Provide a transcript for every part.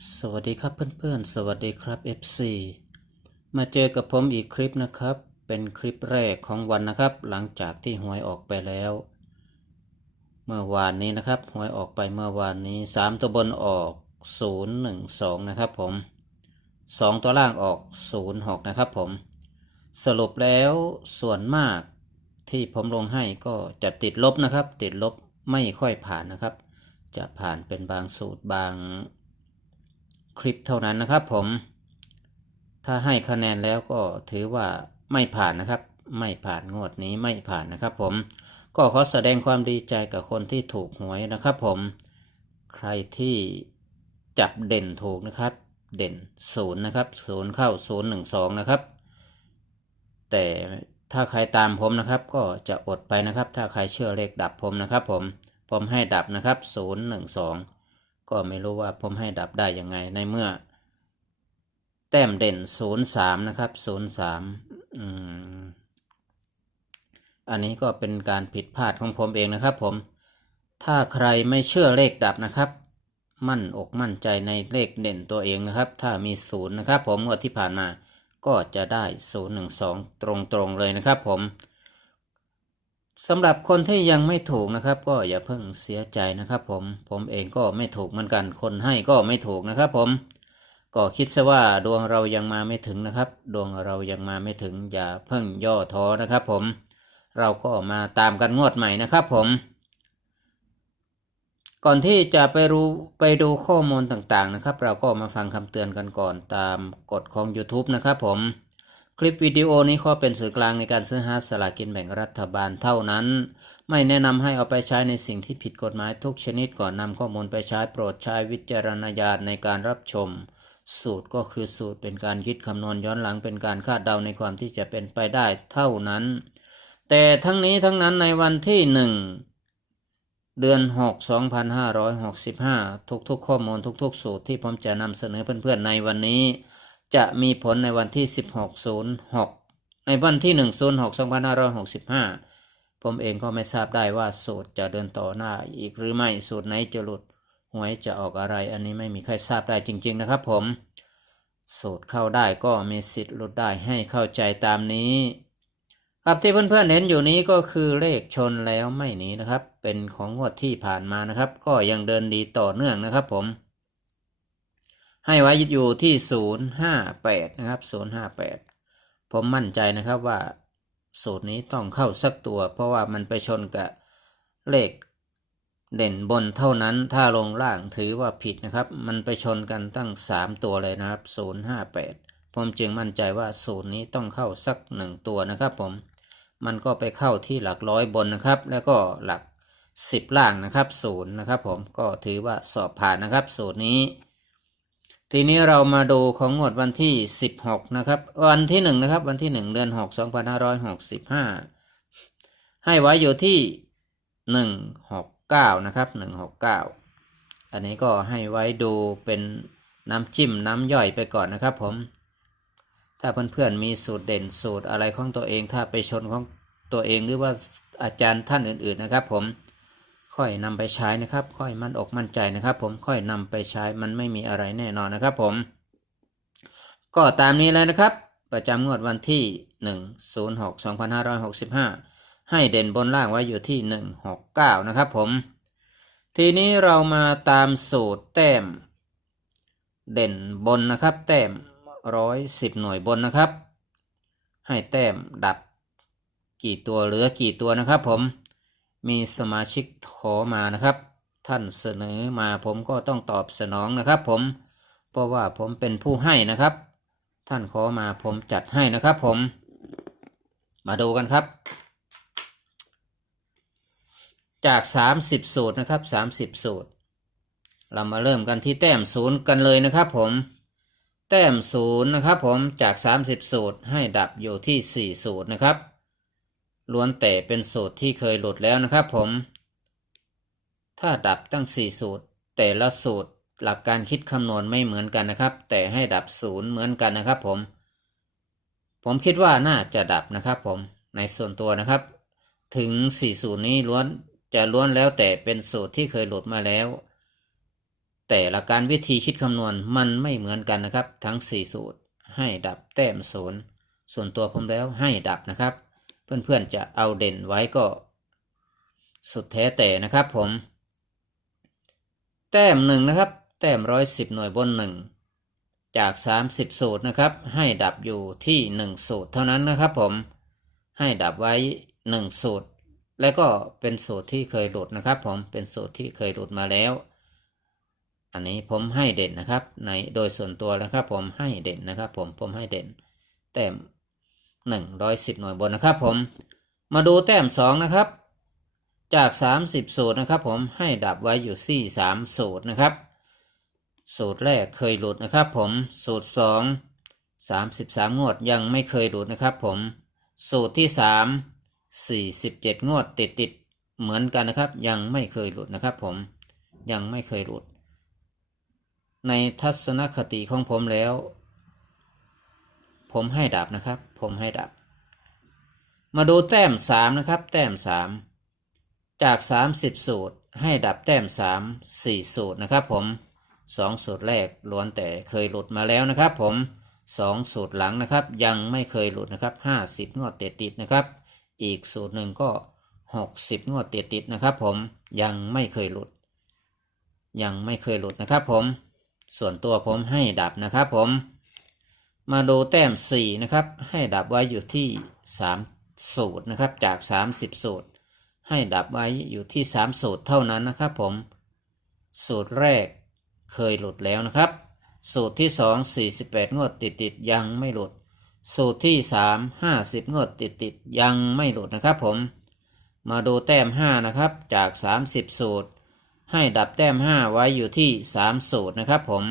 สวัสดีครับเพื่อนๆ สวัสดีครับ FC มาเจอกับผมอีกคลิปนะครับ เป็นคลิปแรกของวันนะครับ หลังจากที่หวยออกไปแล้ว เมื่อวานนี้นะครับหวยออกไปเมื่อวานนี้ 3 ตัวบนออก 012 นะครับผม 2 ตัวล่างออก 06 นะครับผม สรุปแล้วส่วนมากที่ผมลงให้ก็จะติดลบนะครับ ติดลบไม่ค่อยผ่านนะครับ จะผ่านเป็นบางสูตรบาง คลิปเท่านั้นนะครับผม ถ้าให้คะแนนแล้วก็ถือว่าไม่ผ่านนะครับ ไม่ผ่านงวดนี้ไม่ผ่านนะครับผม ก็ขอแสดงความดีใจกับคนที่ถูกหวยนะครับผม ใครที่จับเด่นถูกนะครับ เด่นศูนย์นะครับศูนย์เข้าศูนย์หนึ่งสองนะครับ แต่ถ้าใครตามผมนะครับ ก็จะอดไปนะครับ ถ้าใครเชื่อเลขดับผมนะครับ ผม ผมให้ดับนะครับศูนย์หนึ่งสอง ก็ไม่รู้ว่าผมให้ดับได้ยังไงในเมื่อ แต้มเด่น 03 นะครับ 03อืมอันนี้ก็เป็นการผิดพลาดของผมเองนะครับผม ถ้าใครไม่เชื่อเลขดับนะครับ มั่นอกมั่นใจในเลขเด่นตัวเองนะครับ ถ้ามีศูนย์นะครับผมงวดที่ผ่านมาก็จะได้ 012 ตรงๆเลยนะครับผม สำหรับคนที่ยังไม่ถูกนะครับ ก็อย่าเพิ่งเสียใจนะครับผมผมเองก็ไม่ถูกเหมือนกัน คนให้ก็ไม่ถูกนะครับ ผมก็คิดซะว่าดวงเรายังมาไม่ถึงนะครับ ดวงเรายังมาไม่ถึง อย่าเพิ่งย่อท้อนะครับ ผม เราก็มาตามกันงวดใหม่นะครับ ผม ก่อนที่จะไปรู้ไปดูข้อมูลต่างๆนะครับ เราก็มาฟังคำเตือนกันก่อนตามกฎของ YouTube นะครับ ผม คลิปวิดีโอนี้ขอเป็นสื่อกลางในการซื้อหาสลากกินแบ่งรัฐบาลเท่านั้น ไม่แนะนำให้เอาไปใช้ในสิ่งที่ผิดกฎหมายทุกชนิดก่อนนำข้อมูลไปใช้โปรดใช้วิจารณญาณในการรับชม สูตรก็คือสูตรเป็นการคิดคำนวณย้อนหลังเป็นการคาดเดาในความที่จะเป็นไปได้เท่านั้น แต่ทั้งนี้ทั้งนั้นในวันที่หนึ่งเดือน 6 2565 ทุกๆ ข้อมูลทุก ๆ สูตรที่ผมจะนำเสนอเพื่อนๆในวันนี้ จะมีผลในวันที่ 1606 ในวันที่ 106 2565 ผมเองก็ไม่ทราบได้ว่าสูตรจะเดินต่อหน้าอีกหรือไม่สูตรไหนจะหลุดหวยจะออกอะไร อันนี้ไม่มีใครทราบได้จริง ๆ นะครับผม สูตรเข้าได้ก็มีสิทธิ์หลุดได้ให้เข้าใจตามนี้ ครับที่เพื่อนๆเห็นอยู่นี้ก็คือเลขชนแล้วไม่หนีนะครับ เป็นของงวดที่ผ่านมานะครับ ก็ยังเดินดีต่อเนื่องนะครับผม ให้ไว้อยู่ที่ศูนย์ห้าแปดนะครับศูนย์ห้าแปดผมมั่นใจนะครับว่าสูตรนี้ต้องเข้าสักตัว เพราะว่ามันไปชนกับเลขเด่นบนเท่านั้นถ้าลงล่างถือว่าผิดนะครับ มันไปชนกันตั้งสามตัวเลยนะครับศูนย์ห้าแปดผมจึงมั่นใจว่าสูตรนี้ต้องเข้าสักหนึ่งตัวนะครับผมมันก็ไปเข้าที่หลักร้อยบนนะครับ แล้วก็หลักสิบล่างนะครับศูนย์นะครับผมก็ถือว่าสอบผ่านนะครับ สูตรนี้ ทีนี้เรามาดูของงวดวันที่ 16 นะครับ วันที่1นะครับ วันที่ 1 เดือน 6 2565 ให้ไว้อยู่ที่ 169 นะครับ 169 อันนี้ก็ให้ไว้ดูเป็นน้ำจิ้มน้ำย่อยไปก่อนนะครับผม ถ้าเพื่อนๆมีสูตรเด่นสูตรอะไรของตัวเอง ถ้าไปชนของตัวเองหรือว่าอาจารย์ท่านอื่นๆนะครับผม ค่อยนำไปใช้นะครับ ค่อยมั่นอกมั่นใจนะครับ ผมค่อยนำไปใช้มันไม่มีอะไรแน่นอนนะครับ ผม ก็ตามนี้เลยนะครับ ประจำงวดวันที่ 1 0 6 2565 ให้เด่นบนล่างไว้อยู่ที่ 169 นะครับ ผม ทีนี้เรามาตามสูตรแต้ม เด่นบนนะครับ แต้มร้อยสิบหน่วยบนนะครับ ให้แต้มดับกี่ตัวเหลือกี่ตัวนะครับผม มีสมาชิกขอมานะครับ ท่านเสนอมาผมก็ต้องตอบสนองนะครับ ผม เพราะว่าผมเป็นผู้ให้นะครับ ท่านขอมาผมจัดให้นะครับ ผม มาดูกันครับ จาก 30 สูตรนะครับ 30 สูตร เรามาเริ่มกันที่แต้มศูนย์กันเลยนะครับ ผม แต้มศูนย์นะครับ ผมจาก 30 สูตรให้ดับอยู่ที่ 4 สูตรนะครับ ล้วนแต่เป็นสูตรที่เคยหลุดแล้วนะครับผม ถ้าดับตั้ง 4 สูตร แต่ละสูตรหลักการคิดคำนวณไม่เหมือนกันนะครับ แต่ให้ดับศูนย์เหมือนกันนะครับผม ผมคิดว่าน่าจะดับนะครับผมในส่วนตัวนะครับ ถึง 4 สูตรนี้ล้วนจะล้วนแล้วแต่เป็นสูตรที่เคยหลุดมาแล้ว แต่ละการวิธีคิดคำนวณมันไม่เหมือนกันนะครับ ทั้ง 4 สูตรให้ดับแต้มศูนย์ส่วนตัวผมแล้วให้ดับนะครับ เพื่อนๆจะเอาเด่นไว้ก็สุดแท้แต่นะครับผม แต้มหนึ่งนะครับ แต้มร้อยสิบหน่วยบนหนึ่งจาก 30 สูตรนะครับ ให้ดับอยู่ที่ 1 สูตรเท่านั้นนะครับผม ให้ดับไว้ 1 สูตร และก็เป็นสูตรที่เคยหลุดนะครับ ผม เป็นสูตรที่เคยหลุดมาแล้ว อันนี้ผมให้เด่นนะครับ ในโดยส่วนตัวแล้วครับ ผมให้เด่นนะครับ ผม ผมให้เด่น แต้ม 110 หน่วยบนนะครับผม มาดูแต้ม 2 นะครับ จาก 30 สูตรนะครับผมให้ดับไว้อยู่ที่3สูตรนะครับ สูตรแรกเคยหลุดนะครับผม สูตร 2 33 งวดยังไม่เคยหลุดนะครับผม สูตรที่ 3 47 งวดติดติดเหมือนกันนะครับ ยังไม่เคยหลุดนะครับผม ยังไม่เคยหลุด ในทัศนคติของผมแล้ว ผมให้ดับนะครับ ผมให้ดับ มาดูแต้ม 3 นะครับ แต้ม 3 จาก 30 สูตร ให้ดับแต้ม 3 4 สูตรนะครับผม 2 สูตรแรกล้วนแต่เคยหลุดมาแล้วนะครับผม 2 สูตรหลังนะครับ ยังไม่เคยหลุดนะครับ 50 งวดติดติดนะครับ อีกสูตรหนึ่งก็ 60 งวดติดติดนะครับผมยังไม่เคยหลุด ยังไม่เคยหลุดนะครับผม ส่วนตัวผมให้ดับนะครับผม มาดูแต้ม4นะครับ ให้ดับไว้อยู่ที่ 3 สูตรนะครับ จาก 30 สูตร ให้ดับไว้อยู่ที่ 3 สูตรเท่านั้นนะครับผม สูตรแรกเคยหลุดแล้วนะครับ สูตรที่ 2 48 งวดติดติดๆยังไม่หลุด สูตรที่ 3 50 งวดติดติดๆยังไม่หลุดนะครับผม มาดูแต้ม 5 นะครับ จาก 30 สูตร ให้ดับแต้ม 5 ไว้อยู่ที่ 3 สูตรนะครับผม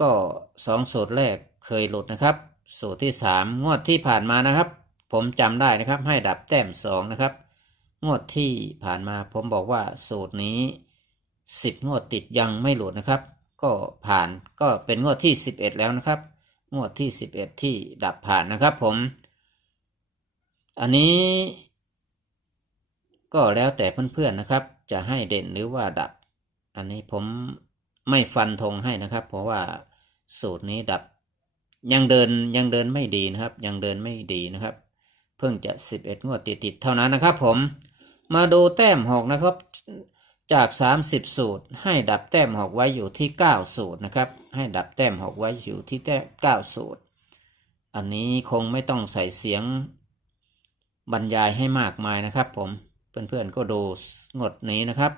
ก็ 2 สูตรแรกเคยหลุดนะครับ สูตรที่ 3 งวดที่ผ่านมานะครับ ผมจำได้นะครับให้ดับแต้ม 2 นะครับ งวดที่ผ่านมาผมบอกว่าสูตรนี้ 10 งวดติดยังไม่หลุดนะครับ ก็ผ่านก็เป็นงวดที่ 11 แล้วนะครับ งวดที่ 11 ที่ดับผ่านนะครับผม อันนี้ก็แล้วแต่เพื่อนๆนะครับ จะให้เด่นหรือว่าดับ อันนี้ผม ไม่ฟันธงให้นะครับ เพราะว่าสูตรนี้ดับยังเดินยังเดินไม่ดีนะครับ ยังเดินไม่ดีนะครับ เพิ่งจะ 11 งวดติดๆเท่านั้นนะครับ ผมมาดูแต้มหกนะครับ จาก 30 สูตร ให้ดับแต้มหกไว้อยู่ที่ 9 สูตรนะครับ ให้ดับแต้มหกไว้อยู่ที่แต้ม9สูตร อันนี้คงไม่ต้องใส่เสียงบรรยายให้มากมายนะครับ ผมเพื่อนๆก็ดูงดนี้นะครับ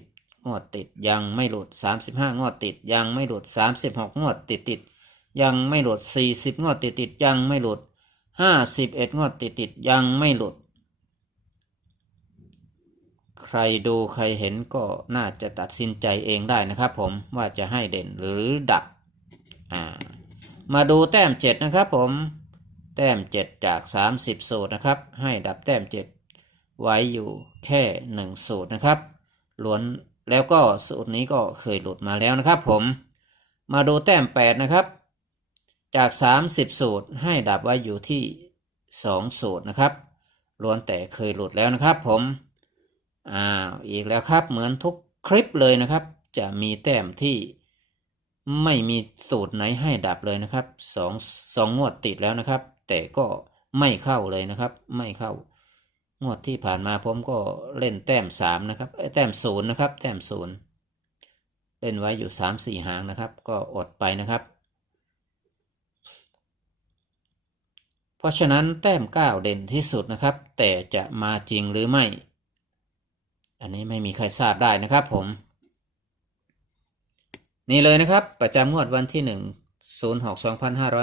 30 งวดติดยังไม่หลุด 35 งวดติด ยังไม่หลุด 36 งวดติดติด ยังไม่หลุด 40 งวดติดติด ยังไม่หลุด 51 งวดติดติด ยังไม่หลุด ใครดูใครเห็นก็น่าจะตัดสินใจเองได้นะครับผมว่าจะให้เด่นหรือดับอ่ามาดูแต้ม 7 นะครับผมแต้ม 7 จาก 30 สูตรนะครับ ให้ดับแต้ม 7 ไว้อยู่แค่ 1 สูตรนะครับล้วน แล้วก็สูตรนี้ก็เคยหลุดมาแล้วนะครับผม มาดูแต้ม 8 นะครับ จาก 30 สูตรให้ดับไว้อยู่ที่ 2 สูตรนะครับล้วนแต่เคยหลุดแล้วนะครับผมอ้าวอีกแล้วครับเหมือนทุกคลิปเลยนะครับ จะมีแต้มที่ไม่มีสูตรไหนให้ดับเลยนะครับสองสองงวดติดแล้วนะครับ แต่ก็ไม่เข้าเลยนะครับ ไม่เข้า งวดที่ผ่านมาผมก็เล่นแต้มสามนะครับเอ้ยแต้มศูนย์นะครับ แต้มศูนย์เล่นไว้อยู่สามสี่หางนะครับ ก็อดไปนะครับ เพราะฉะนั้นแต้มเก้าเด่นที่สุดนะครับ แต่จะมาจริงหรือไม่ อันนี้ไม่มีใครทราบได้นะครับผม นี่เลยนะครับ ประจำงวดวันที่1 0 6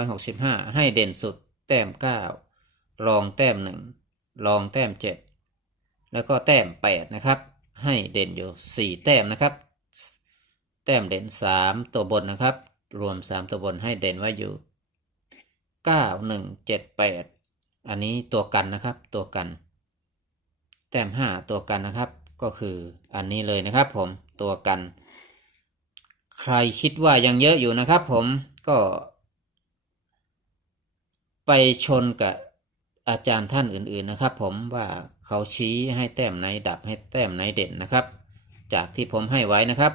2565ให้เด่นสุด แต้ม9รองแต้ม1 รองแต้ม 7 แล้วก็แต้ม 8 นะครับ ให้เด่นอยู่ 4 แต้มนะครับ แต้มเด่น 3 ตัวบนนะครับ รวม 3 ตัวบนให้เด่นไว้อยู่ 9 1 7 8 อันนี้ตัวกันนะครับ ตัวกัน แต้ม 5 ตัวกันนะครับ ก็คืออันนี้เลยนะครับผม ตัวกัน ใครคิดว่ายังเยอะอยู่นะครับผม ก็ ไปชนกับ อาจารย์ท่านอื่นๆนะครับ ผมว่าเขาชี้ให้แต้มไหนดับให้แต้มไหนเด่นนะครับ จากที่ผมให้ไว้นะครับ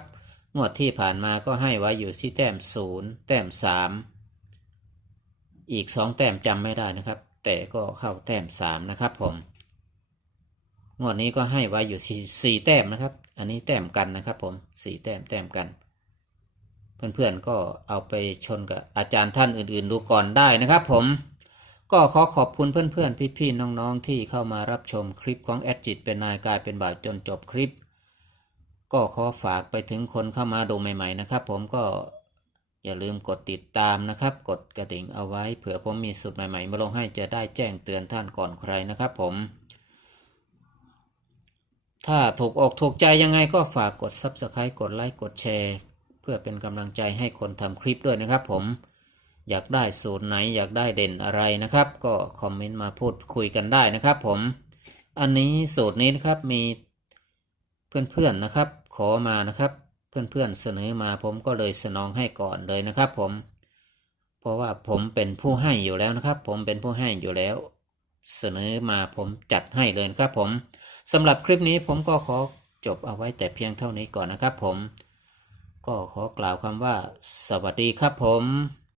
งวดที่ผ่านมาก็ให้ไว้อยู่ที่แต้มศูนย์แต้มสามอีกสองแต้มจำไม่ได้นะครับ แต่ก็เข้าแต้มสามนะครับ ผมงวดนี้ก็ให้ไว้อยู่ที่สี่แต้มนะครับ อันนี้แต้มกันนะครับ ผมสี่แต้มแต้มกัน เพื่อนๆก็เอาไปชนกับอาจารย์ท่านอื่นๆ ดูก่อนได้นะครับ ผม ก็ขอขอบคุณเพื่อนๆ พี่ๆ น้องๆ ที่เข้ามารับชมคลิปของแอดจิตเป็นนายกายเป็นบ่าวจนจบคลิป ก็ขอฝากไปถึงคนเข้ามาดูใหม่ๆนะครับ ผมก็อย่าลืมกดติดตามนะครับ กดกระดิ่งเอาไว้เผื่อผมมีสูตรใหม่ๆ มาลงให้จะได้แจ้งเตือนท่านก่อนใครนะครับ ผม ถ้าถูกอกถูกใจยังไงก็ฝากกด Subscribe กดไลค์กดแชร์ เพื่อเป็นกำลังใจให้คนทำคลิปด้วยนะครับผม อยากได้สูตรไหนอยากได้เด่นอะไรนะครับ ก็คอมเมนต์มาพูดคุยกันได้นะครับ ผม อันนี้สูตรนี้นะครับมีเพื่อนๆนะครับ ขอมานะครับ เพื่อนๆเสนอมาผมก็เลยสนองให้ก่อนเลยนะครับ ผม เพราะว่าผมเป็นผู้ให้อยู่แล้วนะครับ ผมเป็นผู้ให้อยู่แล้ว เสนอมาผมจัดให้เลยครับ ผมสำหรับคลิปนี้ผมก็ขอจบเอาไว้แต่เพียงเท่านี้ก่อนนะครับ ผม ก็ขอกล่าวคำว่า สวัสดีครับผม